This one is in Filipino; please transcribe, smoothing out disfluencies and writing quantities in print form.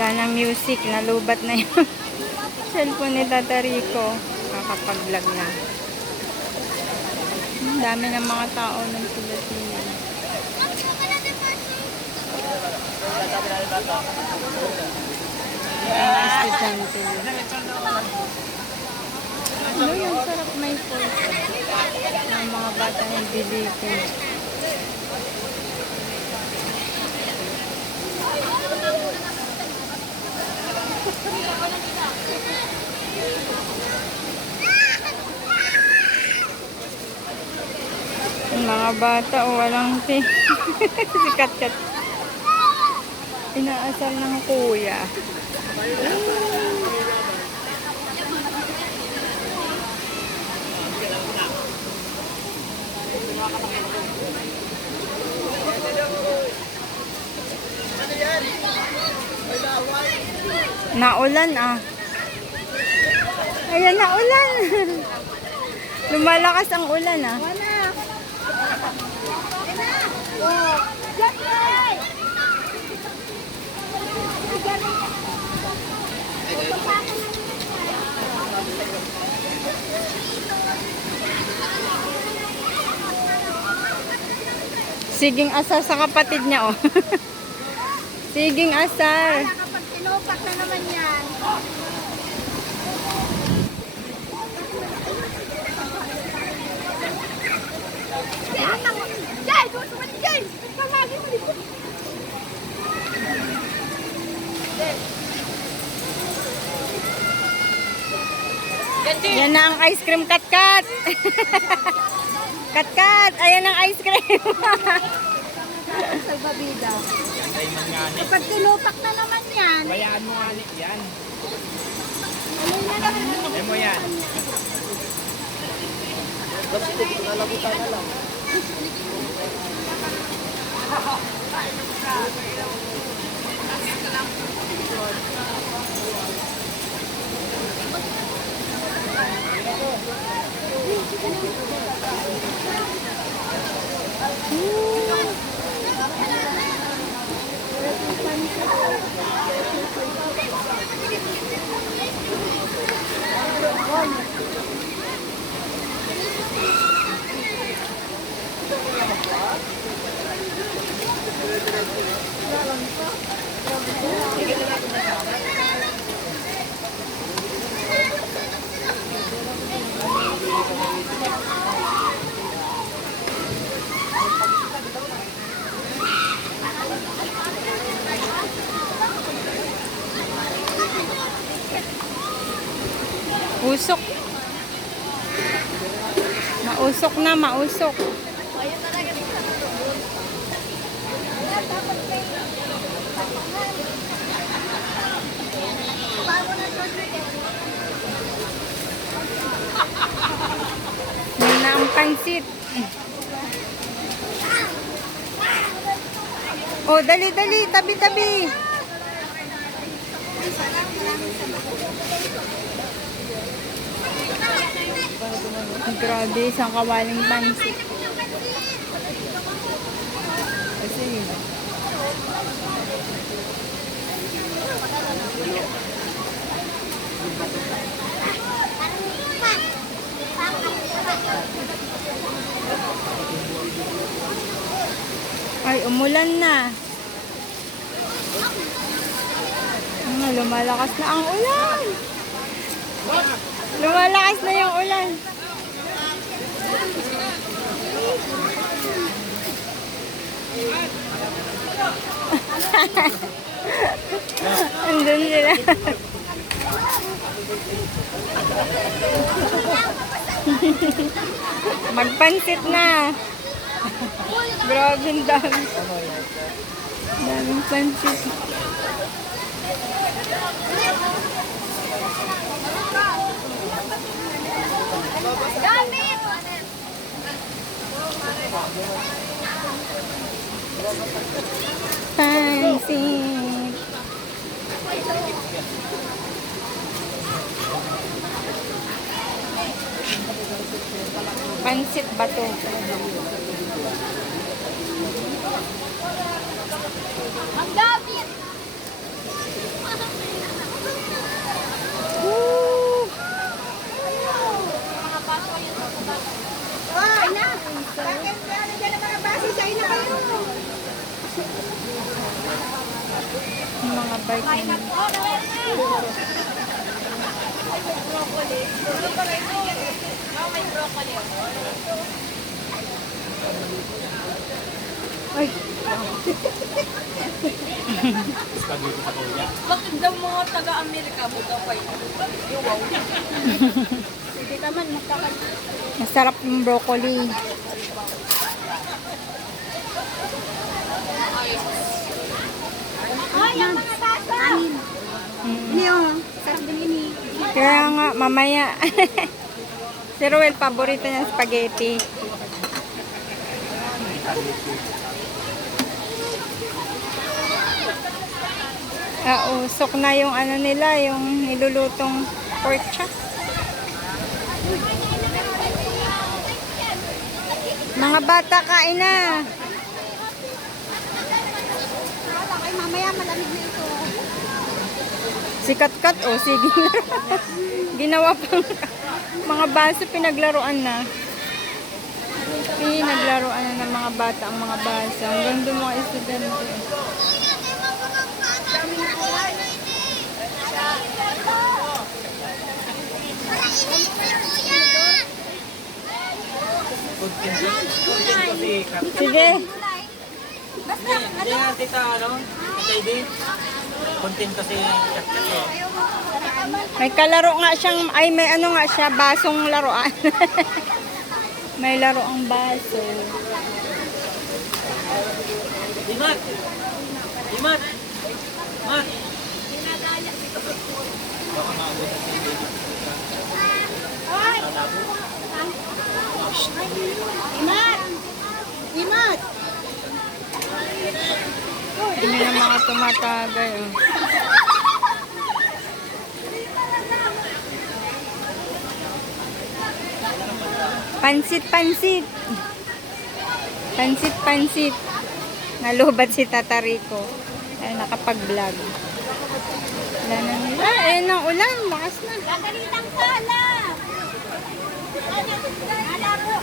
Wala nang music, nalubat na yung cellphone ni Tata Rico. Kakapag-vlog na. Ang dami ng mga tao ng Pilipinas. Ang estudyante. Ano yung sarap may food ng mga bata ng Philippines. Yung mga bata o walang si Kat-Kat. Inaasal ng kuya. Naulan ah. Ayan, naulan. Lumalakas ang ulan ah. Siging asar sa kapatid niya oh. Siging asar. Kapag tinupak na naman yan. Jay! Doon sa mali, Jay! Palagi mo dito. Yan na ang ice cream, Kat-Kat. Kat-Kat, ayan ang ice cream. Salbabida. Kapag tinupak na naman yan. Bayaan mo nga yan. Alay na naman. Ay mo yan. Usok. Mausok na, mausok. Yan na ang pansit. Oh, dali, dali. Tabi, tabi. Grabe, isang kawaling pansit. Kasi ay, umulan na. Lumalakas na ang ulan. Lumalakas na yung ulan. Andun sila. Magpansit na. Grabe ang dami. Daming pansit. Gamit! Pansit. Pansit ba to? Ang gamit! Yung mga bike nila. Ay, Spaghetti sa kuya. Bakit daw mga taga-Amerika mo daw kayo? Wow. Hindi naman magkakal. masarap yung broccoli. Ay, ang mga bata! Ini oh, sarap din ini. Kaya nga, mamaya. Si Ruel, paborito niya spaghetti. Usok na yung ano nila, yung nilulutong pork chop. Mga bata, kain na. Ay, mamaya malamig na ito. Si Katkat, sige. Ginawa pang mga baso, pinaglaruan na. Pinaglaruan na ng mga bata ang mga baso. Hanggang doon mga estudyante. Kuntin kasi kat. Sige. Basta, Hindi nga tita ano? Katay din. Kuntin kasi kat kasi. May kalaro nga siyang, ay may ano nga siya, basong laruan. May laro ang baso. Imat! Imat! Mat! Baka maabot sa baby. Imat! Imat! Hindi na mga tumatagay. Oh. Pansit, pansit. Pansit, pansit. Nalubat si Tata Rico. Ay, nakapag-vlog. Wala na nila. Ayan ang ulan. Lakas na. Gagalitang pala! Nalaro!